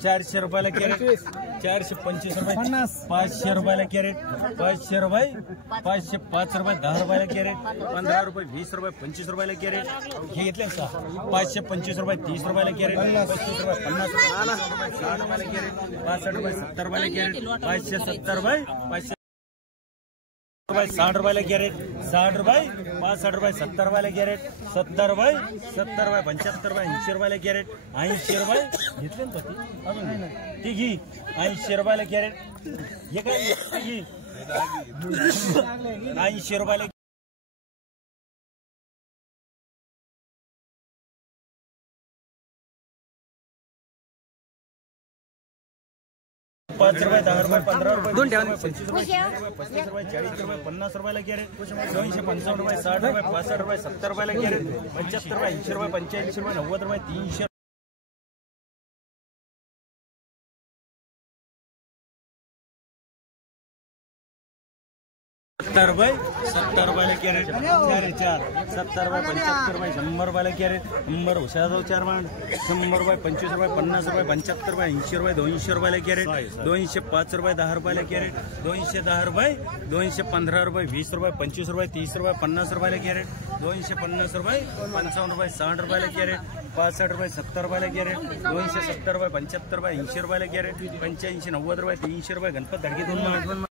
400 रुपयाला कॅरेट 425 रुपये 500 रुपयाला कॅरेट 500 रुपये 505 रुपये 10 रुपयाला कॅरेट 15 रुपये 20 रुपये 25 रुपयाला कॅरेट हे घेतले का 525 रुपये 30 रुपयाला कॅरेट 35 रुपये 50 रुपये 60 रुपयाला कॅरेट 65 रुपये 70 रुपयाला कॅरेट 570 रुपये 60 रुपयाला कॅरेट 60 रुपये 65 रुपये 70 रुपयाला कॅरेट 70 रुपये 75 रुपये 80 रुपयाला कॅरेट 80 रुपये घेतले ना अजून ती घी 80 रुपयाला कॅरेट हे काय घी 80 रुपयाला 5 रुपये 10 रुपये 15 रुपये 25 रुपये 35 रुपये 40 रुपये 50 रुपयाला कॅरेट 255 रुपये 60 रुपये 65 रुपये 70 रुपयाला कॅरेट 75 रुपये 80 रुपये 85 रुपये 90 रुपये 300 70 रुपये 70 रुपयाला कॅरेट 4 70 रुपये 75 रुपये 100 रुपयाला कॅरेट 100 हुशार 4 मांड 100 रुपये 25 रुपये 50 रुपये 75 रुपये 80 रुपये 200 रुपयाला कॅरेट 205 रुपये 10 रुपयाला कॅरेट 210 रुपये 215 रुपये 20 रुपये 25 रुपये 30 रुपये 50 रुपयाला कॅरेट 250 रुपये 55 रुपये 60 रुपयाला कॅरेट 65 रुपये 70 रुपयाला कॅरेट 270 रुपये 75 रुपये 80 रुपयाला कॅरेट 85 90 रुपये 300 रुपये गणपत धडकी 2